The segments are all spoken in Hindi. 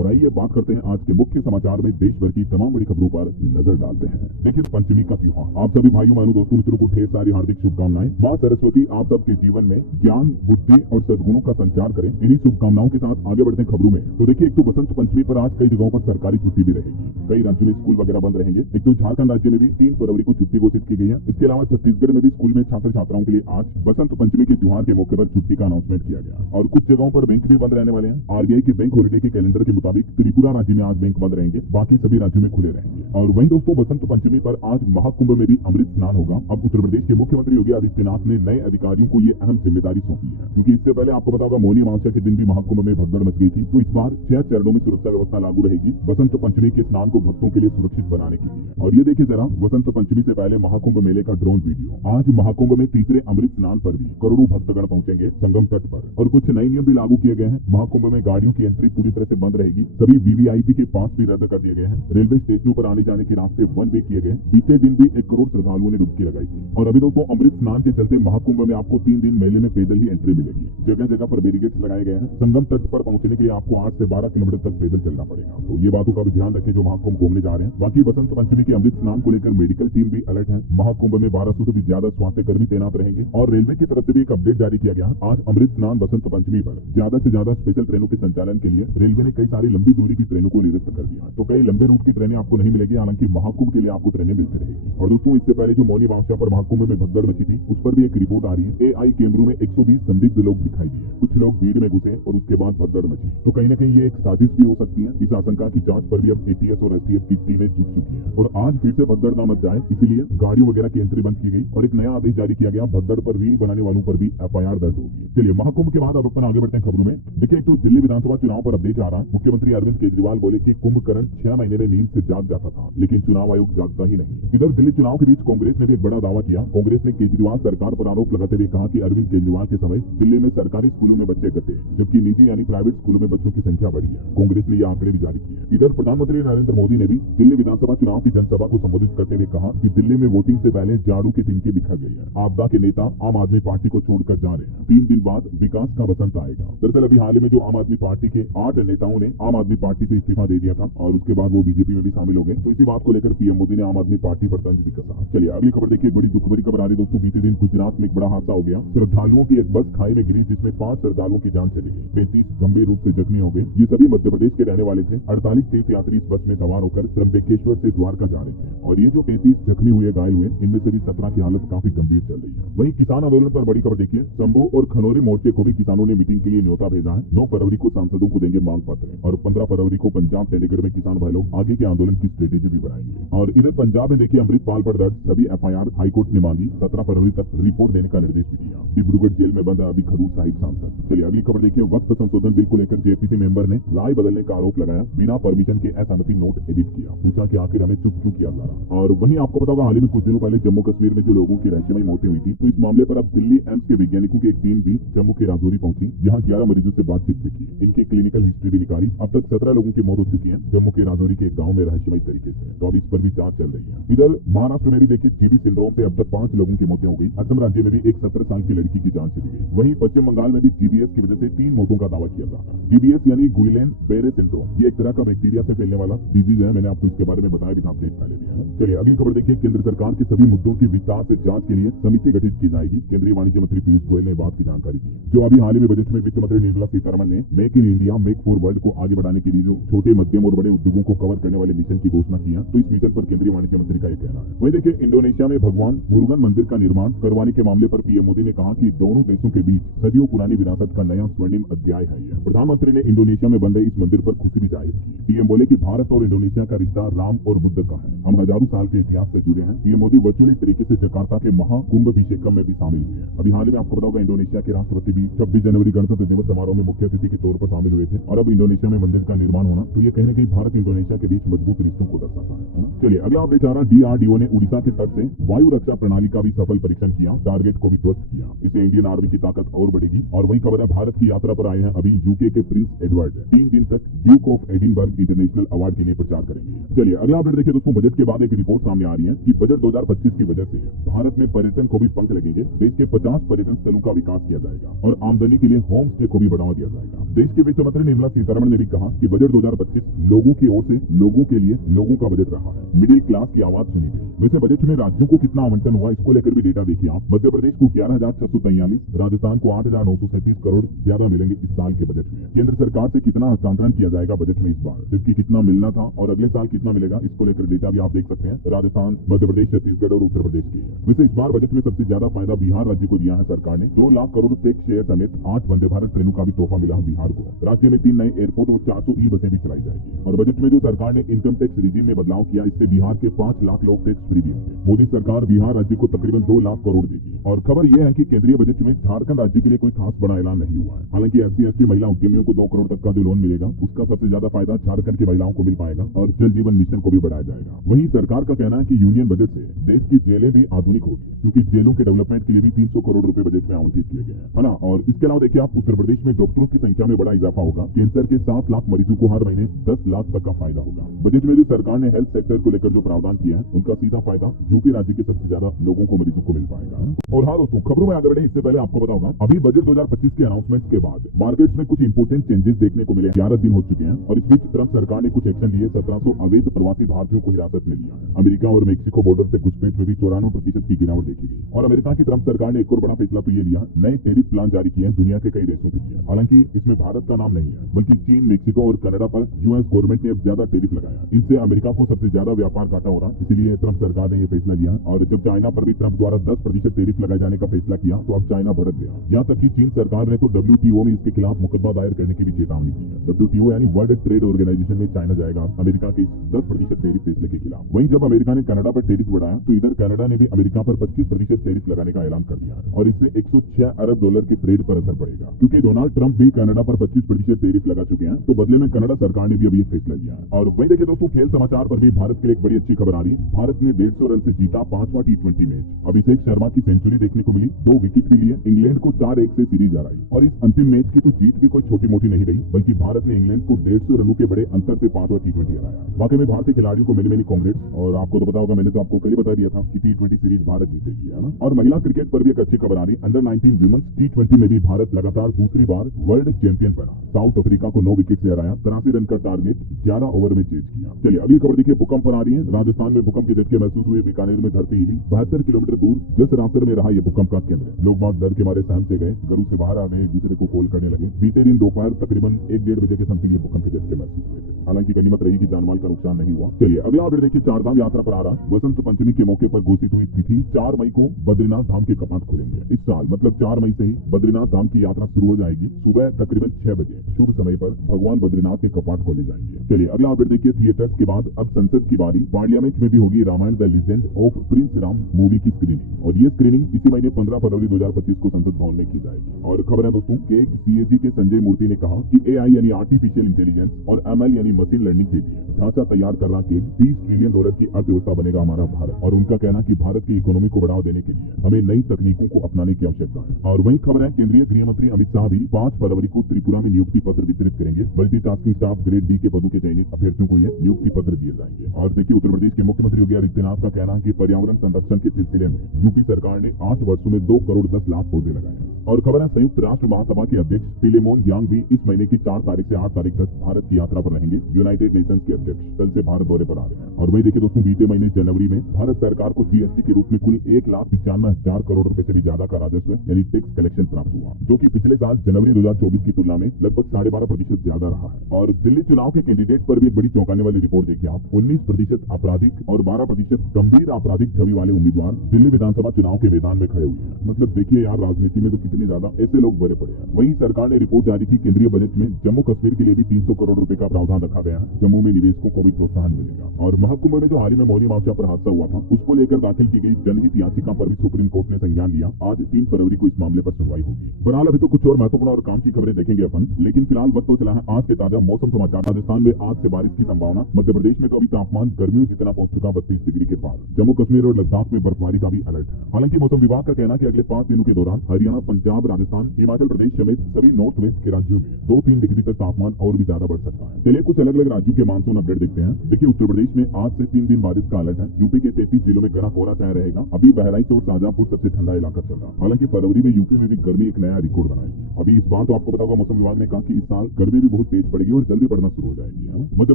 और आइए बात करते हैं आज के मुख्य समाचार में देश भर की तमाम बड़ी खबरों पर नजर डालते हैं। देखिए, पंचमी का त्योहार आप सभी भाइयों बहनों दोस्तों मित्रों को ढेर सारी हार्दिक शुभकामनाएं। माँ सरस्वती आप सबके जीवन में ज्ञान, बुद्धि और सद्गुणों का संचार करें। इन्हीं शुभकामनाओं के साथ आगे बढ़ते हैं खबरों में। तो देखिए, एक तो बसंत पंचमी पर आज कई जगहों पर सरकारी छुट्टी भी रहेगी। कई राज्यों में स्कूल वगैरह बंद रहेंगे। एक तो झारखंड राज्य में भी 3 फरवरी को छुट्टी घोषित की गई है। इसके अलावा छत्तीसगढ़ में भी स्कूल में छात्र छात्राओं के लिए आज बसंत पंचमी के त्योहार के मौके पर छुट्टी का अनाउंसमेंट किया गया और कुछ जगहों पर बैंक भी बंद रहने वाले हैं। आरबीआई के बैंक हॉलिडे के कैलेंडर के मुताबिक त्रिपुरा राज्य में आज बैंक बंद रहेंगे, बाकी सभी राज्यों में खुले रहेंगे। और वहीं दोस्तों, बसंत पंचमी पर आज महाकुंभ में भी अमृत स्नान होगा। अब उत्तर प्रदेश के मुख्यमंत्री योगी आदित्यनाथ ने नए अधिकारियों को ये अहम जिम्मेदारी सौंपी है, क्योंकि इससे पहले आपको पता होगा मौनी अमावस्या के दिन भी महाकुंभ में भगदड़ मच गई थी। तो इस बार 6 चरणों में सुरक्षा व्यवस्था लागू रहेगी बसंत पंचमी के स्नान को भक्तों के लिए सुरक्षित बनाने के लिए। और ये देखिए जरा, बसंत पंचमी से पहले महाकुंभ मेले का ड्रोन वीडियो। आज महाकुंभ में तीसरे अमृत स्नान पर भी करोड़ों भक्तगण पहुंचेंगे संगम तट पर। और कुछ नए नियम भी लागू किए गए हैं। महाकुंभ में गाड़ियों की एंट्री पूरी तरह से बंद रहेगी। सभी वीवीआईपी के पास भी रद्द कर दिए गए हैं। रेलवे स्टेशनों पर आने जाने के रास्ते वन वे किए गए। बीते दिन भी 1 करोड़ श्रद्धालुओं ने डुबकी लगाई थी। और अभी दोस्तों, अमृत स्नान के चलते महाकुंभ में आपको 3 दिन मेले में पैदल ही एंट्री मिलेगी। जगह जगह पर बैरिकेड्स लगाए गए हैं। संगम तट पर पहुंचने के लिए आपको 8 से 12 किलोमीटर तक पैदल चलना पड़ेगा। तो ये बातों का भी ध्यान रखें जो महाकुंभ घूमने जा रहे हैं। बाकी बसंत पंचमी के अमृत स्नान को लेकर मेडिकल टीम भी अलर्ट है। महाकुंभ में 1200 से भी ज्यादा स्वास्थ्य कर्मी तैनात रहेंगे। और रेलवे की तरफ से भी एक अपडेट जारी किया गया। आज अमृत स्नान बसंत पंचमी पर ज्यादा से ज्यादा स्पेशल ट्रेनों के संचालन के लिए रेलवे ने कई सारी लंबी दूरी की ट्रेनों को निरस्त कर दिया। तो कई लंबे रूट की ट्रेनें आपको नहीं मिलेगी, हालांकि महाकुंभ के लिए आपको ट्रेनें मिलती रहेगी। और दोस्तों, इससे पहले जो मौनी अमावस्या पर महाकुंभ में भगदड़ मची थी, उस पर भी एक रिपोर्ट आ रही है। एआई कैमरों में 120 संदिग्ध लोग दिखाई दिए। कुछ लोग भीड़ में घुसे और उसके बाद भगदड़ मची। तो कहीं न कहीं ये एक साजिश भी हो सकती है। इस आशंका की जांच पर भी अब एटीएस और एसटीएफ की टीमें जुट चुकी है। और आज फिर से भगदड़ न मच जाए, इसीलिए गाड़ियों वगैरह की एंट्री बंद की गई और एक नया आदेश जारी किया गया। भगदड़ पर रील बनाने वालों पर भी एफआईआर दर्ज होगी। चलिए, महाकुंभ के बाद अब अपन आगे बढ़ते हैं खबरों में। देखिए, एक तो दिल्ली विधानसभा चुनाव पर अपडेट आ रहा है। मुख्यमंत्री अरविंद केजरीवाल बोले कि कुंभकर्ण 6 महीने में नींद से जाग जाता था, लेकिन चुनाव आयोग जागता ही नहीं। इधर दिल्ली चुनाव के बीच कांग्रेस ने भी एक बड़ा दावा किया। कांग्रेस ने केजरीवाल सरकार पर आरोप लगाते हुए कहा कि अरविंद केजरीवाल के समय दिल्ली में सरकारी स्कूलों में बच्चे घटे, जबकि निजी यानी प्राइवेट स्कूलों में बच्चों की संख्या बढ़ी है। कांग्रेस ने ये आंकड़े भी जारी किए। इधर प्रधानमंत्री नरेंद्र मोदी ने भी दिल्ली विधानसभा चुनाव की जनसभा को संबोधित करते हुए कहा कि दिल्ली में वोटिंग से पहले झाड़ू की तिनके बिखर गई है। आपदा के नेता आम आदमी पार्टी को छोड़कर जा रहे हैं। 3 दिन बाद विकास का बसंत आएगा। दरअसल अभी हाल ही में जो आम आदमी पार्टी के 8 नेताओं ने आम आदमी पार्टी से इस्तीफा दे दिया था और उसके बाद वो बीजेपी में भी शामिल हो गए। तो इसी बात को लेकर पीएम मोदी ने आम आदमी पार्टी पर तंज भी कसा। चलिए, अगली खबर देखिए। बड़ी दुख भरी खबर आ रही है दोस्तों। बीते दिन गुजरात में एक बड़ा हादसा हो गया। श्रद्धालुओं की एक बस खाई में गिरी, जिसमें 5 श्रद्धालुओं की जान चली गई। 35 गंभीर रूप से जख्मी हो गए। ये सभी मध्य प्रदेश के रहने वाले थे। 48 तीर्थयात्री इस बस में सवार होकर त्र्यंबकेश्वर से द्वारका जा रहे थे। और ये जो 35 जख्मी हुए, घायल हुए, इनमें से भी 17 की हालत काफी गंभीर चल रही है। वहीं किसान आंदोलन पर बड़ी खबर देखिए। शंभू और खनौरी मोर्चे को भी किसानों ने मीटिंग के लिए न्योता भेजा है। 9 फरवरी को सांसदों को देंगे मांग पत्र और 15 फरवरी को पंजाब चंडीगढ़ में किसान भाई लोग आगे के आंदोलन की स्ट्रेटेजी भी बनाएंगे। और इधर पंजाब में देखिए, अमृतपाल पर दर्ज सभी एफआईआर हाईकोर्ट ने मांगी। 17 फरवरी तक रिपोर्ट देने का निर्देश भी दिया। डिब्रूगढ़ जेल में बंद है अभी खडूर साहिब सांसद। चलिए, अगली खबर देखिए। वक्त संशोधन बिल को लेकर जेपीसी मेंबर ने राय बदलने का आरोप लगाया। बिना परमिशन के असहमति नोट एडिट किया। पूछा कि आखिर हमें चुप क्यों किया जा रहा। और वहीं आपको पता होगा, हाल ही में कुछ दिनों पहले जम्मू कश्मीर में जो लोगों की रहस्यमयी मौतें हुई थी, तो इस मामले पर अब दिल्ली एम्स के वैज्ञानिकों की एक टीम भी जम्मू के राजौरी पहुंची, जहां 11 मरीजों से बातचीत भी की। इनकी क्लिनिकल हिस्ट्री भी निकाली। अब तक 17 लोगों की मौत हो चुकी है जम्मू के राजौरी के एक गाँव में रहस्यमयी तरीके से। तो अब इस पर भी जांच चल रही है। इधर महाराष्ट्र में भी देखिए, टीबी सिंड्रोम से अब तक 5 लोगों की मौतें हो गई। असम राज्य में भी एक 17 साल की लड़की की जान चली गई। वहीं पश्चिम बंगाल में भी जीबीएस की वजह से 3 मौतों का दावा किया जा रहा है। जीबीएस यानी गुइलेन बेरे सिंड्रोम, ये एक तरह का बैक्टीरिया से फैलने वाला डिजीज है। मैंने आपको इसके बारे में बताया भी था अपडेट पहले भी है। चलिए, अगली खबर देखिए। केंद्र सरकार के सभी मुद्दों की विस्तार से जांच के लिए समिति गठित की जाएगी। केंद्रीय वाणिज्य मंत्री पीयूष गोयल ने बात की जानकारी दी। जो अभी हाल ही में बजट में वित्त मंत्री निर्मला सीतारमण ने make in India make for world को आगे बढ़ाने के लिए जो छोटे, मध्यम और बड़े उद्योगों को कवर करने वाले मिशन की घोषणा की है, तो इस मिशन पर केंद्रीय वाणिज्य मंत्री का यह कहना है। वही देखिए, इंडोनेशिया में भगवान मुरुगन मंदिर का निर्माण करवाने के मामले पर पीएम मोदी ने कहा कि दोनों देशों के बीच सदियों पुरानी विरासत का नया स्वर्णिम अध्याय है। यह प्रधानमंत्री ने इंडोनेशिया में बन रहे इस मंदिर पर खुशी भी जाहिर की। पीएम बोले कि भारत और इंडोनेशिया का रिश्ता राम और बुद्ध का है। हम हजारों साल के इतिहास से जुड़े हैं। पीएम मोदी वर्चुअली तरीके से जकार्ता के महाकुंभभिषेकम में भी शामिल हुए हैं। अभी हाल ही में आपको पता होगा, इंडोनेशिया के राष्ट्रपति भी 26 जनवरी गणतंत्र दिवस समारोह में मुख्य अतिथि के तौर पर शामिल हुए थे। और अब इंडोनेशिया में मंदिर का निर्माण होना, तो ये कहीं न कहीं भारत इंडोनेशिया के बीच मजबूत रिश्तों को दर्शाता है। चलिए, अगला अपडेट आ रहा है। डीआरडीओ ने उड़ीसा के तट से वायु रक्षा प्रणाली का भी सफल परीक्षण किया। टारगेट को भी ध्वस्त किया। इससे इंडियन आर्मी की ताकत और बढ़ेगी। और वही खबर है, भारत की यात्रा पर आए हैं अभी यूके के प्रिंस एडवर्ड। 3 दिन तक Duke of Edinburgh international award के लिए प्रचार करेंगे। चलिए, अगला अपडेट देखिए दोस्तों। बजट के बाद एक रिपोर्ट सामने आ रही है कि बजट 2025 की वजह से भारत में पर्यटन को भी पंख लगेंगे। देश के 50 पर्यटन स्थलों का विकास किया जाएगा और आमदनी के लिए होम स्टे को भी बढ़ावा दिया जाएगा। देश के वित्त मंत्री निर्मला सीतारमण ने भी कहा कि बजट 2025 लोगों की ओर से लोगों के लिए लोगों का बजट रहा है। मिडिल क्लास की आवाज सुनी गई। वैसे बजट में राज्यों को कितना आवंटन हुआ इसको लेकर भी डेटा देखिए आप। मध्य प्रदेश को 11,643, राजस्थान को 8,937 करोड़ ज्यादा मिलेंगे इस साल के बजट में। केंद्र सरकार से कितना हस्तांतरण किया जाएगा बजट में इस बार, जबकि कितना मिलना था और अगले साल कितना मिलेगा, इसको लेकर डेटा भी आप देख सकते हैं। राजस्थान, मध्य प्रदेश, छत्तीसगढ़ और उत्तर प्रदेश की। वैसे इस बार बजट में सबसे ज्यादा फायदा बिहार राज्य को दिया है सरकार ने। 2 लाख करोड़ टैक्स शेयर समेत 8 वंदे भारत ट्रेनों का भी तोहफा मिला है बिहार को। राज्य में 3 नए एयरपोर्ट और 400 ई बसें भी चलाई जाएगी। और बजट में जो सरकार ने इनकम टैक्स रिजीम में बदलाव किया, इससे बिहार के 5 लाख लोग टैक्स फ्री भी होंगे। मोदी सरकार बिहार राज्य को तकरीबन 2 लाख करोड़ देगी। और खबर यह है कि केंद्रीय बजट में झारखंड राज्य के लिए कोई खास बड़ा ऐलान नहीं हुआ है। हालांकि SC/ST महिला उद्यमियों को 2 करोड़ तक का जो लोन मिलेगा, उसका सबसे ज्यादा फायदा झारखंड की महिलाओं को मिल पाएगा और जल जीवन मिशन को भी बढ़ाया जाएगा। वहीं सरकार का कहना है कि यूनियन बजट से देश की जेलें भी आधुनिक होगी, क्योंकि जेलों के डेवलपमेंट के लिए भी 300 करोड़ रुपए बजट में आवंटित किए गए हैं, है ना। और इसके अलावा देखिए आप, उत्तर प्रदेश में डॉक्टरों की संख्या में बड़ा इजाफा होगा। कैंसर के 7 लाख मरीजों को हर महीने 10 लाख तक का फायदा होगा। बजट में जो सरकार ने हेल्थ सेक्टर को लेकर जो प्रावधान किया है, उनका सीधा फायदा यूपी राज्य के सबसे ज्यादा लोगों को, मरीजों को मिल पाएगा। और हाँ दोस्तों, खबरों में आगे बढ़े इससे पहले आपको पता होगा, अभी बजट 2025 के अनाउंसमेंट के बाद मार्केट्स में कुछ इंपोर्टेंट चेंजेस देखने को मिले। 11 दिन हो चुके हैं और इस बीच ट्रंप सरकार ने कुछ एक्शन लिए। 1700 अवैध प्रवासी भारतीयों को हिरासत में लिया है। अमेरिका और मेक्सिको बॉर्डर से घुसपैठ में भी 94% की गिरावट देखी गई। और अमेरिका की ट्रंप सरकार ने एक और बड़ा फैसला तो ये लिया, नए टैरिफ प्लान जारी किए हैं दुनिया के कई देशों के लिए। हालांकि इसमें भारत का नाम नहीं है, बल्कि चीन, मेक्सिको और कनाडा पर यूएस गवर्नमेंट ने अब ज्यादा टैरिफ लगाया। इनसे अमेरिका को सबसे ज्यादा व्यापार घाटा हो रहा, इसीलिए ट्रंप सरकार ने यह फैसला लिया। और जब चाइना पर भी ट्रंप द्वारा 10% टैरिफ लगाए जाने का फैसला किया, तो अब चाइना भड़क गया। यहाँ तक कि चीन सरकार ने तो WTO में इसके खिलाफ मुकदमा दायर करने की भी चेतावनी दी है। WTO यानी वर्ल्ड ट्रेड ऑर्गेनाइजेशन में चाइना जाएगा अमेरिका के 10% टैरिफ फैसले के खिलाफ। वहीं जब अमेरिका ने कनाडा पर टैरिफ बढ़ाया, तो इधर कनाडा ने भी अमेरिका पर 25% टैरिफ लगाने का ऐलान कर दिया है। और इससे $106 अरब के ट्रेड पर असर पड़ेगा, क्योंकि डोनाल्ड ट्रंप भी कनाडा पर 25% टैरिफ लगा चुके हैं। तो बदले में कनाडा सरकार ने भी अभी फैसला लिया है। और वहीं देखिए दोस्तों, खेल समाचार पर भी भारत के लिए एक बड़ी अच्छी खबर आ रही है। भारत ने 150 रन से जीता 5वां T20 मैच। अभिषेक शर्मा की सेंचुरी देखने को मिली, 2 विकेट भी लिए। इंग्लैंड को 4-1 से सीरीज हराई। और इस अंतिम मैच की तो जीत भी कोई छोटी मोटी नहीं रही, बल्कि भारत ने इंग्लैंड को 150 रनों के बड़े अंतर से 5वां T20 हराया। वाकई में भारतीय खिलाड़ियों को मेनी कांग्रेट्स। और आपको तो पता होगा, मैंने तो आपको कल बता दिया था कि T20 सीरीज भारत जीतेगी, है ना। और महिला क्रिकेट पर भी एक अच्छी खबर आ रही है। अंडर 19 विमेंस T20 में भी भारत लगातार दूसरी बार वर्ल्ड चैंपियन बना। साउथ अफ्रीका को 9 विकेट से हराया। 83 रन का टारगेट 11 ओवर में चेज किया। चलिए अगली खबर देखिए, भूकंप पर आ रही है। राजस्थान में भूकंप के झटके महसूस हुए। बीकानेर में धरती हिली। 72 किलोमीटर दूर जसरासर में रहा यह भूकंप का केंद्र। लोग बाग डर के मारे सहम से गए, घरों से बाहर आ गए, एक दूसरे को कॉल करने लगे। बीते दिन दोपहर तकरीबन 1-1:30 बजे के समथिंग ये भूकंप के झटके महसूस हुए थे। हालांकि गनीमत रही कि जानमाल का नुकसान नहीं हुआ। चलिए अगला अपडेट देखिए, चारधाम यात्रा पर आ रहा। वसंत पंचमी के मौके पर घोषित हुई तिथि 4 मई को बद्रीनाथ धाम के कपाट खुलेंगे। इस साल मतलब 4 मई से ही बद्रीनाथ धाम की यात्रा शुरू हो जाएगी। सुबह तकरीबन 6 बजे शुभ समय पर भगवान बद्रीनाथ के कपाट खोले जाएंगे। चलिए अगला अपडेट देखिए, थिएटर्स के बाद अब संसद की बारी। पार्लियामेंट में भी होगी Ramayana the legend of prince Ram movie की स्क्रीनिंग। और ये स्क्रीनिंग इसी महीने 15 फरवरी 2025 को संसद भवन में की जाएगी। और खबर है दोस्तों कि CAG के संजय मूर्ति ने कहा कि AI यानी आर्टिफिशियल इंटेलिजेंस और ML यानी मशीन लर्निंग के लिए ढांचा तैयार कर रहा कि $30 ट्रिलियन की अर्थव्यवस्था बनेगा हमारा भारत। और उनका कहना कि भारत की इकोनॉमी को बढ़ावा देने के लिए हमें नई तकनीकों को अपनाने की आवश्यकता है। और वही खबर है, केंद्रीय गृह मंत्री अमित शाह भी 5 फरवरी को त्रिपुरा में नियुक्ति पत्र वितरित करेंगे। मल्टीटास्किंग स्टाफ ग्रेड D के पदों के चयनित अभ्यर्थियों को यह नियुक्ति पत्र दिए जाएंगे। और देखिए, उत्तर प्रदेश के मुख्यमंत्री योगी आदित्यनाथ का कहना है कि पर्यावरण संरक्षण के सिलसिले में यूपी सरकार ने 8 वर्षों में 2 करोड़ 10 लाख पौधे लगाए हैं। और खबर है, संयुक्त राष्ट्र महासभा के अध्यक्ष फिलेमोन यांग भी इस महीने की 4 तारीख से 8 तारीख तक भारत की यात्रा पर रहेंगे। यूनाइटेड नेशंस के अध्यक्ष कल से भारत दौरे पर आ रहे हैं। और वही देखिए दोस्तों, बीते महीने जनवरी में भारत सरकार को GST के रूप में कुल 1,95,000 करोड़ रुपए से भी ज्यादा का राजस्व यानी टैक्स कलेक्शन प्राप्त हुआ, जो कि पिछले साल जनवरी 2024 की तुलना में लगभग 12.5% ज्यादा रहा है। और दिल्ली चुनाव के कैंडिडेट पर भी एक बड़ी चौंकाने वाली रिपोर्ट देखिए आप। 19% आपराधिक और 12% गंभीर आपराधिक छवि वाले उम्मीदवार दिल्ली विधानसभा चुनाव के मैदान में खड़े हुए हैं। मतलब देखिए यार, राजनीति में तो कितने ज्यादा ऐसे लोग भरे पड़े हैं। वहीं सरकार ने रिपोर्ट जारी की, केंद्रीय बजट में जम्मू कश्मीर के लिए भी 300 करोड़ रुपए का प्रावधान रखा गया है। जम्मू में निवेशकों को भी प्रोत्साहन मिलेगा। और महाकुंभ में जो हाल ही में मौनी अमावस्या पर हादसा हुआ था, उसको लेकर दाखिल की गई जनहित याचिका पर भी सुप्रीम कोर्ट ने संज्ञान लिया। आज 3 फरवरी को इस मामले पर सुनवाई होगी। फिलहाल अभी तो कुछ और महत्वपूर्ण और काम की खबरें देखेंगे अपन, लेकिन फिलहाल वक्त तो चला है आज के ताजा मौसम समाचार। राजस्थान में आज से बारिश की संभावना। मध्य प्रदेश में तो अभी तापमान गर्मियों जितना पहुंच चुका 32 डिग्री के पार। जम्मू कश्मीर और लद्दाख में बर्फबारी का भी अलर्ट है। हालांकि मौसम विभाग का कहना है कि अगले 5 दिनों के दौरान हरियाणा, पंजाब, राजस्थान, हिमाचल प्रदेश समेत सभी नॉर्थ वेस्ट के राज्यों में 2-3 डिग्री तक तापमान और भी ज्यादा बढ़ सकता है। चलिए कुछ कुछ अलग अलग राज्यों के मानसून अपडेट देखते हैं। देखिए उत्तर प्रदेश में आज से 3 दिन बारिश का अलर्ट है। यूपी के 33 जिलों में घना कोहरा छाया रहेगा। अभी बहराइच और शाहजहांपुर सबसे ठंडा इलाका चल रहा। हालांकि फरवरी में यूपी में भी गर्मी एक नया रिकॉर्ड बनाएगी। अभी इस बार तो आपको पता होगा मौसम विभाग ने कहा कि इस साल गर्मी भी बहुत तेज पड़ेगी और जल्दी पड़ना शुरू हो जाएगी। मध्य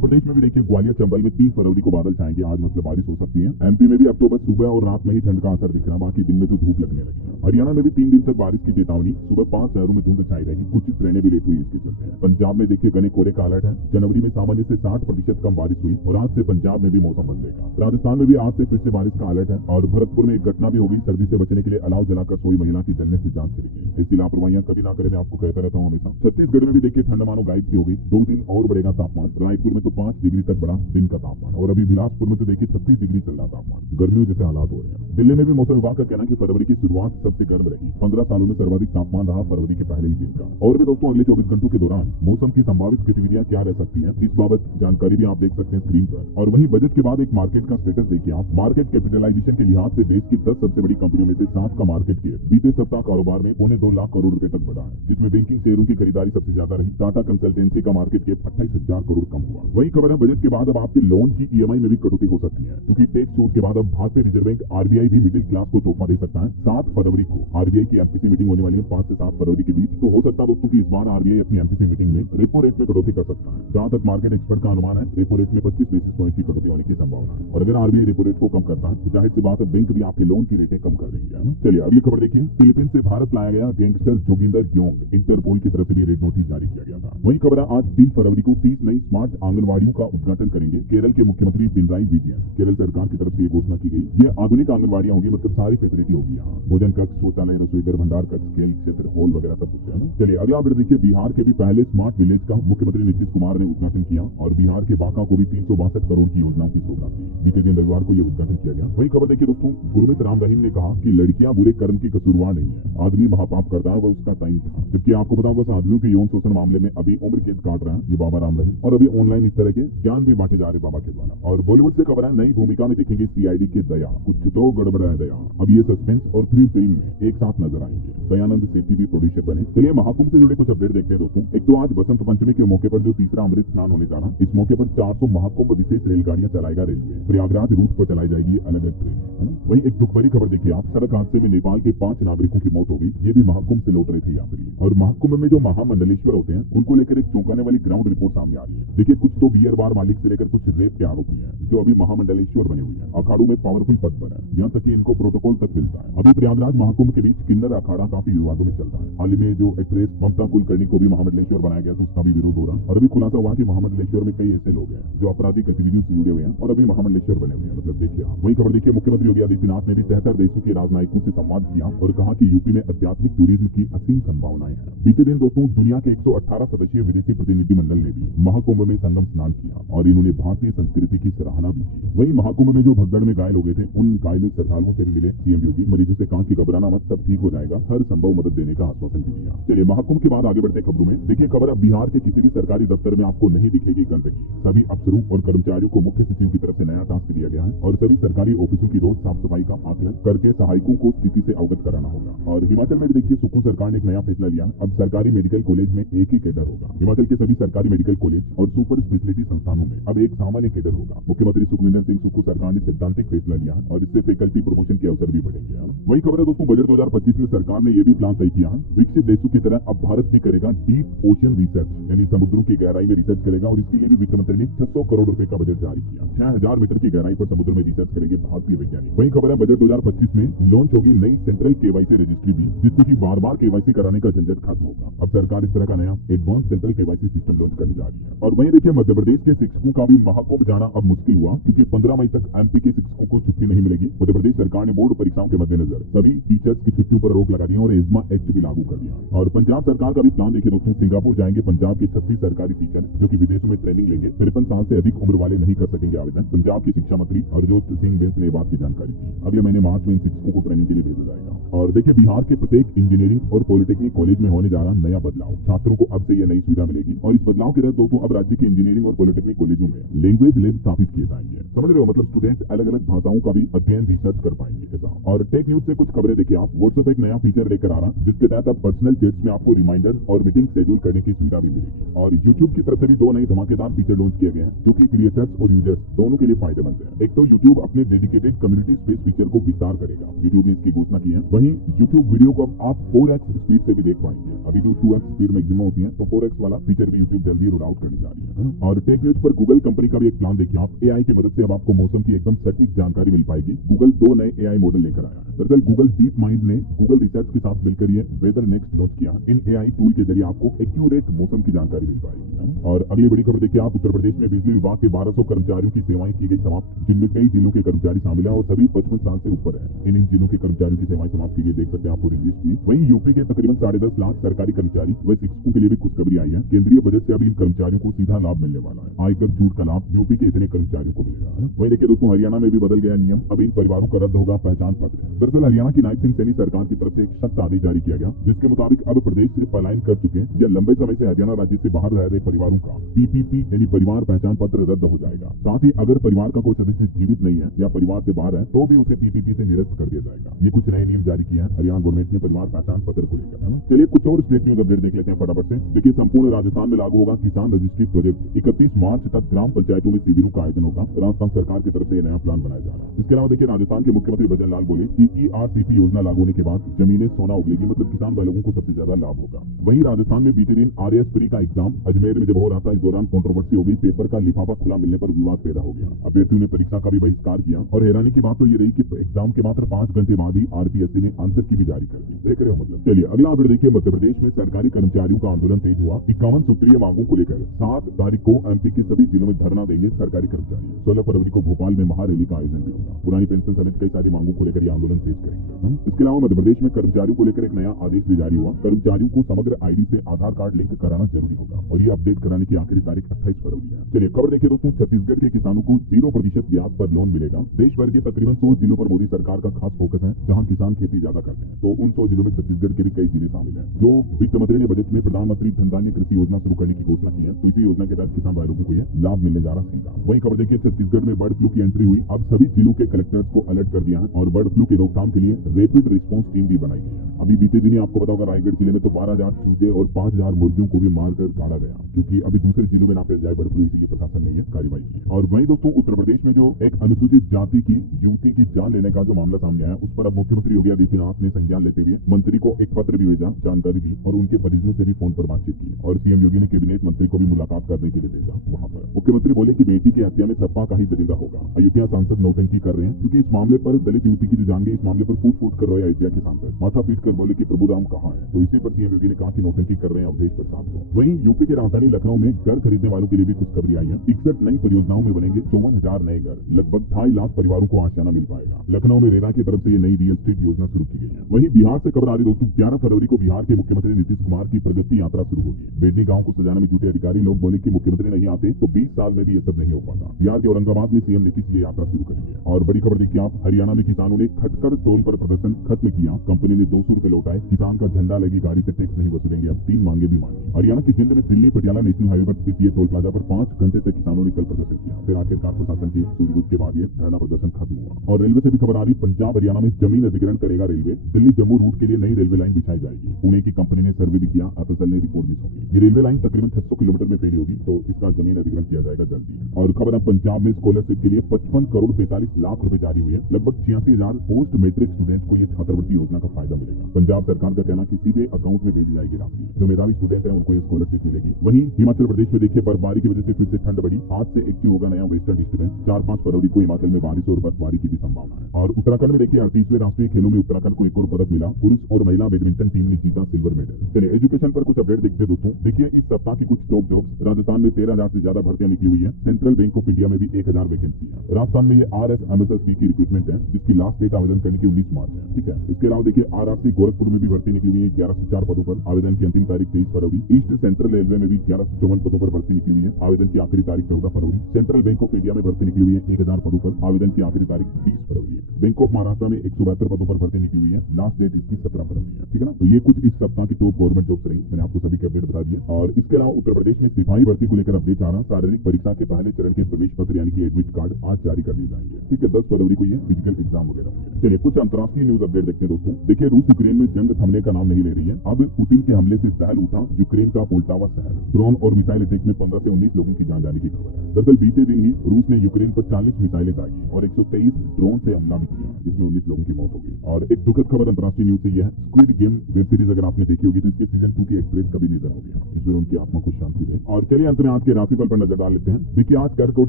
प्रदेश में भी देखिए ग्वालियर चंबल में 3 फरवरी को बादल छाएंगे। आज मतलब बारिश हो सकती है। एमपी में भी अब तो बस सुबह और रात में ही ठंड का असर दिख रहा, बाकी दिन में तो धूप लगने लगी है। हरियाणा में भी 3 दिन तक बारिश की चेतावनी। सुबह 5 शहरों में धुंध छाई रहेगी। कुछ ट्रेनें भी लेट हुई इसके चलते हैं। पंजाब में देखिए घने कोहरे का अलर्ट है। जनवरी में सामान्य से 60% कम बारिश हुई और आज से पंजाब में भी मौसम बदलेगा। राजस्थान में भी आज से फिर से बारिश का अलर्ट है और भरतपुर में एक घटना भी हो गई। सर्दी से बचने के लिए अलाव जलाकर सोई महिला की जलने से जान चली गई। ऐसी लापरवाहियां कभी ना करें, मैं आपको कहता रहता हूँ हमेशा। छत्तीसगढ़ में भी देखिए ठंड मानो गायब सी हो गई। 2 दिन और बढ़ेगा तापमान। रायपुर में तो 5 डिग्री तक बढ़ा दिन का तापमान और अभी बिलासपुर में तो देखिए 36 डिग्री चल रहा तापमान। गर्मियों जैसे हालात हो रहे हैं। दिल्ली में भी मौसम विभाग का कहना है कि फरवरी की शुरुआत सबसे गर्म रही। 15 सालों में सर्वाधिक तापमान रहा फरवरी के पहले ही दिन का। और भी दोस्तों अगले 24 घंटों के दौरान मौसम की संभावित गतिविधियां क्या रह सकती है, इस बाबत जानकारी भी आप देख सकते हैं स्क्रीन पर। और वहीं बजट के बाद एक मार्केट का स्टेटस देखिए आप। मार्केट कैपिटलाइजेशन के लिहाज से देश की 10 सबसे बड़ी कंपनियों में से 7 का मार्केट केयर बीते सप्ताह कारोबार में 2.25 लाख करोड़ रुपए तक बढ़ा है, जिसमें बैंकिंग शेयरों की खरीदारी सबसे ज्यादा रही। टाटा कंसल्टेंसी का मार्केट केयर 28,000 करोड़ कम हुआ। वही खबर है बजट के बाद अब आपके लोन की ईएमआई में भी कटौती हो सकती है, क्योंकि टैक्स छूट के बाद अब भारतीय रिजर्व बैंक आरबीआई भी मिडिल क्लास को तोहफा दे सकता है। 7 फरवरी को आरबीआई की एमपीसी मीटिंग होने वाली है 5 से 7 फरवरी के बीच। तो हो सकता है दोस्तों की इस बार आरबीआई अपनी एमपीसी मीटिंग में रेपो रेट में कटौती कर सकता है। जहां तक मार्केट एक्सपर्ट का अनुमान है रेपो रेट में 25 बेसिस पॉइंट की कटौती होने की संभावना है। और अगर आरबीआई रेपो रेट को कम करता है तो जाहिर सी बात है बैंक भी आपके लोन की रेटें कम कर देंगे, है ना। चलिए अगली खबर देखिए। फिलीपींस से भारत लाया गया गैंगस्टर जोगिंदर ग्योंग, इंटरपोल की तरफ से भी रेड नोटिस जारी किया गया था। वही खबर है आज 3 फरवरी को 30 नई स्मार्ट आंगनबाड़ियों का उद्घाटन करेंगे केरल के मुख्यमंत्री पिनराई विजयन। केरल सरकार की तरफ से ये घोषणा की गई। ये आधुनिक आंगनबाड़ियां होंगी, मतलब सारी फैसिलिटी होगी यहाँ। भोजन कक्ष, शौचालय, रसोई घर, भंडार कक्ष, खेल क्षेत्र, हॉल वगैरह सब कुछ है ना। चलिए अगला अपडेट देखिए। बिहार के भी पहले स्मार्ट विलेज का मुख्यमंत्री नीतीश कुमार ने उद्घाटन किया और बिहार के बांका को भी 362 करोड़ की योजनाओं की सौगात दी। बीते दिन रविवार को ये उद्घाटन किया गया। वही खबर देखिए दोस्तों। गुरमीत राम रहीम ने कहा कि लड़कियां बुरे कर्म की कसूरवार नहीं है, आदमी महापाप करता है, वह उसका टाइम था। जबकि आपको पता होगा साधुओं के यौन शोषण मामले में अभी उम्र कैद काट रहा है ये बाबा राम रहीम। और अभी ऑनलाइन इस तरह के ज्ञान भी बांटे जा रहे बाबा के द्वारा। और बॉलीवुड से खबर है नई भूमिका में दिखेंगे सीआईडी के दया। कुछ तो गड़बड़ है दया। अब ये सस्पेंस और थ्रिल फिल्म में एक साथ नजर आएंगे। दयानंद सेठी भी प्रोड्यूसर बने। चलिए महाकुंभ से जुड़े कुछ अपडेट देखते हैं दोस्तों। एक तो आज बसंत पंचमी के मौके पर जो तीसरा अमृत स्नान होने जा रहा है, इस मौके पर 400 महाकुंभ विशेष रेलगाड़ियां चलाएगा रेलवे। प्रयागराज रूट पर चलाई जाएगी अलग अलग ट्रेन। वहीं एक दुख भरी खबर देखिए आप। सड़क हादसे में नेपाल के 5 नागरिकों की मौत हो गई। ये भी महाकुंभ से लौट रहे थे यात्री। और महाकुंभ में जो महामंडलेश्वर होते हैं उनको लेकर एक चौंकाने वाली ग्राउंड रिपोर्ट सामने आ रही है। देखिए कुछ तो बियर बार मालिक से लेकर कुछ रेप के आरोपी हैं जो अभी महामंडलेश्वर बने हुए हैं। अखाड़ों में पावरफुल पद पर है, यहाँ तक कि इनको प्रोटोकॉल तक मिलता है। अभी प्रयागराज महाकुंभ के बीच किन्नर अखाड़ा काफी विवादों में चल रहा है। हाल ही में जो एक्ट्रेस ममता कुलकर्णी को भी महामंडलेश्वर बनाया गया तो उसका भी विरोध हो रहा। और अभी खुलासा हुआ कि महामंडलेश्वर में कई ऐसे लोग हैं जो आपराधिक गतिविधियों से जुड़े हुए हैं और अभी महामंडलेश्वर बने हुए हैं। मतलब देखिए आप। वही खबर देखिए। मुख्यमंत्री योगी आदित्यनाथ ने भी 73 देशों के राजनयिकों से संवाद किया और कहा कि यूपी में आध्यात्मिक टूरिज्म की असीम संभावनाएं हैं। बीते दिन दोस्तों दुनिया के 118 सदस्यीय विदेशी प्रतिनिधिमंडल ने भी महाकुंभ में संगम स्नान किया और इन्होंने भारतीय संस्कृति की सराहना भी की। वहीं महाकुंभ में जो भगदड़ में घायल हो गए थे उन घायल श्रद्धालुओं से भी मिले सीएम योगी। मरीजों से कहा कि घबराना मत, सब ठीक हो जाएगा, हर संभव मदद देने का आश्वासन भी दिया। चलिए महाकुंभ के बाद आगे बढ़ते खबरों में। देखिए खबर अब बिहार के किसी भी सरकारी दफ्तर में आपको नहीं दिखेगी गंदगी। सभी अफसरों और कर्मचारियों को मुख्य सचिव की तरफ से नया टास्क दिया गया है और सभी सरकारी ऑफिसों की रोज साफ सफाई का आकलन करके सहायकों को स्थिति से अवगत कराना होगा। और हिमाचल में भी देखिए सुक्खू सरकार ने एक नया फैसला लिया। अब सरकारी मेडिकल कॉलेज में एक ही कैडर होगा। हिमाचल के सभी सरकारी मेडिकल कॉलेज और सुपर स्पेशलिटी संस्थानों में अब एक सामान्य कैडर होगा। मुख्यमंत्री सुखविंदर सिंह सुक्खू सरकार ने सैद्धांतिक फैसला लिया और इससे फैकल्टी प्रमोशन के अवसर भी बढ़ेंगे। वही खबर है दोस्तों। बजट 2025 में सरकार ने यह भी प्लान तय किया है। विकसित देशों की तरह अब भारत भी करेगा डीप ओशन रिसर्च, यानी समुद्रों की गहराई में रिसर्च करेगा और इसके लिए भी वित्त मंत्री ने 600 करोड़ रुपए का बजट जारी किया। 6000 मीटर की गहराई पर समुद्र में रिसर्च करेंगे भारतीय वैज्ञानिक। वही खबर है बजट 2025 में लॉन्च होगी नई सेंट्रल केवाईसी रजिस्ट्री भी, जिससे कि बार बार केवाईसी कराने का झंझट खत्म होगा। अब सरकार इस तरह का नया advance central KYC system launch करने जा रही है। और वहीं देखिए मध्य प्रदेश के शिक्षकों का भी महाकुंभ जाना अब मुश्किल हुआ, क्योंकि 15 मई तक एमपी के शिक्षकों को छुट्टी नहीं मिलेगी। मध्य प्रदेश सरकार ने बोर्ड परीक्षाओं के मद्देनजर सभी टीचर्स की छुट्टियों पर रोक लगा दी और एजमा एक्ट भी लागू कर दिया। और पंजाब सरकार का भी प्लान देखिए दोस्तों। सिंगापुर जाएंगे पंजाब के 36 सरकारी टीचर जो कि विदेशों में ट्रेनिंग लेंगे। 53 साल से अधिक उम्र वाले नहीं कर सकेंगे आवेदन। पंजाब की शिक्षा मंत्री हरजोत सिंह बेंस ने बात की जानकारी दी। अगले महीने मार्च में इन शिक्षकों को ट्रेनिंग के लिए भेजा जाएगा। और देखिए बिहार के प्रत्येक इंजीनियरिंग और पॉलिटेक्निक कॉलेज में होने जा रहा नया बदलाव। छात्रों को अब से यह नई सुविधा मिलेगी और इस बदलाव के तहत दोस्तों अब राज्य के इंजीनियरिंग और पॉलिटेक्निक कॉलेजों में लैंग्वेज लैब स्थापित किए जाएंगे। समझ रहे हो, मतलब स्टूडेंट अलग अलग भाषाओं का भी अध्ययन रिसर्च कर पाएंगे ऐसा। और टेक न्यूज से कुछ खबरें देखिए आप। व्हाट्सएप एक नया फीचर लेकर आ रहा जिसके तहत अब पर्सनल चैट्स में आपको रिमाइंडर और मीटिंग शेड्यूल करने की सुविधा भी मिलेगी। और यूट्यूब की तरफ से भी 2 नए धमाकेदार फीचर लॉन्च किए गए हैं जो कि क्रिएटर्स और यूजर्स दोनों के लिए फायदेमंद है। एक तो YouTube अपने डेडिकेटेड कम्युनिटी स्पेस फीचर को विस्तार करेगा, YouTube ने इसकी घोषणा की है। वहीं YouTube वीडियो को अब आप 4x स्पीड से भी देख पाएंगे। अभी जो 2x स्पीड मैक्सिमम होती है, तो 4x वाला फीचर भी YouTube जल्दी रोल आउट करने जा रही है। और टेक न्यूज पर गूगल कंपनी का भी एक प्लान देखिए आप। AI की मदद से अब आपको मौसम की एकदम सटीक जानकारी मिल पाएगी। गूगल 2 नए AI मॉडल लेकर आया है। दरअसल गूगल डीप माइंड ने गूगल रिसर्च के साथ मिलकर ये वेदर नेक्स्ट लॉन्च किया। इन AI टूल के जरिए आपको एक्यूरेट मौसम की जानकारी मिल पाएगी। और अगली बड़ी खबर देखिए आप, उत्तर प्रदेश में बिजली विभाग के 1200 कर्मचारियों की सेवाएं की गई समाप्त, जिनमें कई जिलों के कर्मचारी शामिल हैं और सभी 55 साल से ऊपर है। इन जिलों के कर्मचारियों की सेवाएं समाप्त की गई, देख सकते हैं आप पूरी लिस्ट भी। वहीं यूपी के तकरीबन 10.5 लाख सरकारी कर्मचारी व शिक्षकों के लिए भी खुशखबरी आई है। केंद्रीय बजट से अब इन कर्मचारियों को सीधा लाभ मिलने वाला है। आयकर छूट का लाभ यूपी के इतने कर्मचारियों को मिलेगा। वहीं देखिए दोस्तों, हरियाणा में भी बदल गया नियम, अब इन परिवारों का रद्द होगा पहचान पत्र। दरअसल हरियाणा की नायब सिंह सैनी सरकार की तरफ से एक सख्त आदेश जारी किया गया, जिसके मुताबिक अब प्रदेश से पलायन कर चुके या लंबे समय से हरियाणा राज्य से बाहर रह रहे परिवारों का PPP यानी परिवार पहचान पत्र रद्द हो जाएगा। साथ ही अगर परिवार का कोई सदस्य जीवित नहीं है या परिवार से बाहर है तो भी उसे PPP से निरस्त कर दिया जाएगा। ये कुछ नए नियम जारी किए हैं हरियाणा गवर्नमेंट ने परिवार पहचान पत्र को लेकर, है ना। चलिए कुछ और स्टेट न्यूज अपडेट देख लेते हैं फटाफट से। देखिए, संपूर्ण राजस्थान में लागू होगा किसान रजिस्ट्री प्रोजेक्ट। 31 मार्च तक ग्राम पंचायतों में शिविरों का आयोजन होगा। राजस्थान सरकार की तरफ से नया प्लान बनाया जा रहा है। इसके अलावा देखिए, राजस्थान के मुख्यमंत्री भजन लाल बोले कि ERCP योजना लागू होने के बाद जमीनें सोना उगलेगी, मतलब किसान भाई लोगों को सबसे ज्यादा लाभ होगा। वहीं राजस्थान में बीते दिन RAS प्री का एग्जाम अजमेर में जब हो रहा था, इस दौरान कंट्रोवर्सी हो गई। पेपर का लिफाफा खुला मिलने पर विवाद पैदा हो गया। अभ्यर्थियों ने परीक्षा का भी बहिष्कार किया और हैरानी की बात तो ये रही कि एग्जाम के मात्र 5 घंटे बाद ही RPSC ने आंसर की भी जारी कर दी। देख रहे हो मतलब। चलिए अगला अपडेट देखिए, मध्य प्रदेश में सरकारी कर्मचारियों का आंदोलन तेज हुआ। 51 सूत्रीय मांगों को लेकर 7 तारीख को MP के सभी जिलों में धरना देंगे सरकारी कर्मचारी। 16 फरवरी को भोपाल में महारैली का आयोजन भी होगा। पुरानी पेंशन समेत कई सारी मांगों को लेकर ये आंदोलन तेज करेंगे। इसके अलावा मध्य प्रदेश में कर्मचारियों को लेकर एक नया आदेश भी जारी हुआ। कर्मचारियों को समग्र ID से आधार कार्ड लिंक कराना जरूरी होगा और ये अपडेट कराने की आखिरी तारीख 28 फरवरी है। चलिए खबर देखिए दोस्तों, छत्तीसगढ़ के किसानों को 0% ब्याज पर लोन मिलेगा। देश भर के तकरीबन 100 जिलों पर मोदी सरकार का खास फोकस है, जहां किसान खेती ज्यादा करते हैं। तो उन 100 जिलों में छत्तीसगढ़ के भी कई जिले शामिल हैं। जो वित्त मंत्री ने बजट में प्रधानमंत्री धन धान्य कृषि योजना शुरू करने की घोषणा की है, तो इसी योजना के तहत किसान भाई लोगों को ये लाभ मिलने जा रहा सीधा। वहीं खबर देखिए, छत्तीसगढ़ में बर्ड फ्लू की एंट्री हुई। अब सभी जिलों के कलेक्टर्स को अलर्ट कर दिया है और बर्ड फ्लू की रोकथाम के लिए रैपिड रिस्पांस टीम भी बनाई गई है। अभी बीते दिन आपको पता होगा, रायगढ़ जिले में तो 12,000 चूजे और 5,000 मुर्गियों को भी मारकर काटा गया, क्योंकि अभी दूसरे जिलों में ना फैल जाए बर्ड फ्लू, इसलिए प्रशासन ने यह कार्रवाई की। और वहीं दोस्तों, उत्तर प्रदेश में जो एक अनुसूचित जाति की युवती की जान लेने का जो मामला सामने आया, उस पर अब मुख्यमंत्री योगी आदित्यनाथ ने संज्ञान लेते हुए मंत्री को एक पत्र भी भेजा, जानकारी दी और उनके परिजनों से भी फोन पर बातचीत की। और CM योगी ने कैबिनेट मंत्री को भी मुलाकात करने के लिए भेजा। वहां पर मुख्यमंत्री बोले कि बेटी की हत्या में सपा का ही दरिंदा होगा। अयोध्या सांसद नौटंकी कर रहे हैं, क्योंकि इस मामले पर दलित युवती की जो जान गई, इस मामले पर फूट फूट कर रहे अयोध्या के सांसद माथा पीट कर बोले कि प्रभु राम कहाँ है। तो इसी पर CM योगी ने कहा कि नौटंकी कर रहे हैं अवधेश प्रसाद को। वहीं यूपी की राजधानी लखनऊ में घर खरीदने वालों के लिए भी खुशखबरी आई है। 61 नई परियोजनाओं में बनेंगे 54,000 नए घर। लगभग 2.5 लाख परिवारों को आशियाना मिल पाएगा। लखनऊ में रेरा की तरफ से ये नई रियल एस्टेट योजना शुरू की गई है। वहीं बिहार से खबर आ रही दोस्तों, 11 फरवरी को बिहार के मुख्यमंत्री नीतीश कुमार की प्रगति यात्रा शुरू होगी। बेडनी गांव को सजाने में जुटे अधिकारी लोग बोले कि मुख्यमंत्री नहीं आते तो 20 साल में भी ये सब नहीं हो पाता। बिहार के औरंगाबाद में CM नीतीश ये यात्रा शुरू करेंगे। और बड़ी खबर देखिए आप, हरियाणा में किसानों ने खटकर टोल पर प्रदर्शन खत्म किया। कंपनी ने 200 रुपए लौटाए। किसान का झंडा लगी गाड़ी से टैक्स नहीं वसूलेंगे, अब 3 मांगे भी मांगी। हरियाणा की जिंद में दिल्ली पटियाला नेशनल हाईवे पर स्थित ये टोल प्लाजा पर 5 घंटे तक किसानों ने कल प्रदर्शन किया। फिर आखिरकार प्रशासन की सूझबूझ के बाद ये धरना प्रदर्शन खत्म हुआ। और रेलवे से भी खबर आ रही, पंजाब हरियाणा में जमीन अधिग्रहण करेगा रेलवे। दिल्ली जम्मू रूट के लिए नई रेलवे लाइन बिछाई जाएगी। पुणे की कंपनी ने सर्वे भी किया, FSL ने रिपोर्ट भी सौंपी। ये रेलवे लाइन तकरीबन 600 किलोमीटर में फैली होगी, तो इसका जमीन अधिग्रहण किया जाएगा जल्दी। और खबर अब पंजाब में स्कॉलरशिप के लिए 55 करोड़ 45 लाख रुपए जारी हुए हैं। लगभग 86,000 पोस्ट मैट्रिक स्टूडेंट को ये छात्रवृत्ति योजना का फायदा मिलेगा। पंजाब सरकार का कहना कि सीधे अकाउंट में भेजी जाएगी राशि। जो मेधावी स्टूडेंट है उनको ये स्कॉलरशिप मिलेगी। वहीं हिमाचल प्रदेश में देखिए, बर्फबारी की वजह से फिर से ठंड बढ़ी। आज से एक्टिव होगा नया वेस्टर्न डिस्टर्बेंस। 4-5 फरवरी को हिमाचल में बारिश और बर्फबारी की भी संभावना है। और उत्तराखंड में देखिए, 38वें राष्ट्रीय खेलों में उत्तराखंड को एक और पदक मिला। पुरुष और महिला बैडमिंटन टीम ने जीता सिल्वर मेडल। चलिए एजुकेशन पर कुछ अपडेट देखते दोस्तों। देखिए, इस सप्ताह की कुछ टॉप जॉब्स। राजस्थान में 13,000 से ज्यादा भर्तियां निकली हुई है। सेंट्रल बैंक ऑफ इंडिया में भी 1,000 वैकेंसी है। राजस्थान में ये RSMSSB की रिक्रूटमेंट है, जिसकी लास्ट डेट आवेदन करने की 19 मार्च है। ठीक है, इसके अलावा देखिए, RRC गोरखपुर में भी भर्ती निकली हुई है। 1104 पदों पर आवेदन की अंतिम तारीख 23 फरवरी। ईस्ट सेंट्रल रेलवे में भी 1154 पदों पर भर्ती निकली हुई है। आवेदन की आखिरी तारीख 14 फरवरी। सेंट्रल बैंक ऑफ इंडिया में भर्ती निकली हुई है 1,000 पदों पर। आवेदन की आखिरी तारीख 20 फरवरी है। बैंक ऑफ महाराष्ट्र में 172 पदों पर भर्ती निकली हुई है। लास्ट डेट इसकी 17 फरवरी है। ठीक है ना, तो ये कुछ इस सप्ताह की टॉप गवर्नमेंट जॉब्स रही। मैंने आपको सभी के अपडेट बता दिए। और इसके अलावा उत्तर प्रदेश में सिपाही भर्ती को लेकर अपडेट आ रहा। शारीरिक परीक्षा के पहले चरण के प्रवेश पत्र यानी कि एडमिट कार्ड आज जारी कर दिए जाएंगे। ठीक है, 10 फरवरी को ये फिजिकल एग्जाम वगैरह होंगे। चलिए कुछ अंतर्राष्ट्रीय न्यूज अपडेट देखते हैं दोस्तों। देखिए, रूस यूक्रेन में जंग थमने का नाम नहीं ले रही है। अब पुतिन के हमले से दहल उठा यूक्रेन का पोल्टावा शहर। ड्रोन और मिसाइल रिद्धिक में 15 से 19 लोगों की जान जाने की खबर है। दरअसल बीते दिन ही रूस ने यूक्रेन पर 40 मिसाइलें दागी और 123 ड्रोन से हमला भी किया, जिसमें 19 लोगों की मौत हो गई। और एक दुखद खबर अंतर्राष्ट्रीय न्यूज से यह है, स्क्विड गेम वेब सीरीज अगर आपने देखी होगी तो इसके सीजन 2 की एक्सप्रेस कभी निधन हो गया। इसमें उनकी आत्मा को शांति दे। और चलिए अंत में आज के राशिफल पर नजर डाल लेते हैं। देखिए आज कर्क और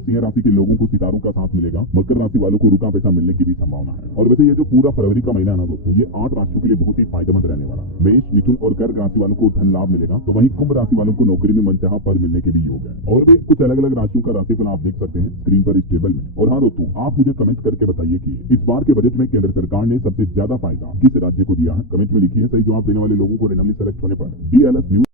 सिंह राशि के लोगों को सितारों का साथ मिलेगा। मकर राशि वालों को रुका पैसा मिलने की भी संभावना है। और वैसे ये जो पूरा फरवरी का महीना है ना दोस्तों, ये 8 राशियों के लिए बहुत ही फायदेमंद रहने वाला है। मेष, मिथुन और कर्क राशि वालों को धन लाभ मिलेगा, तो वहीं कुंभ राशि वालों को नौकरी में मनचाहा पद मिलने के भी योग है। और भी कुछ अलग अलग राशियों का राशिफल आप देख सकते हैं स्क्रीन पर इस टेबल में। और हाँ दोस्तों, आप मुझे कमेंट करके बताइए कि इस बार के बजट में केंद्र सरकार ने सबसे ज्यादा फायदा किस राज्य को दिया है। कमेंट में लिखिए। सही जवाब देने वाले लोगों को रेंडमली सेलेक्ट होने पर DLS न्यूज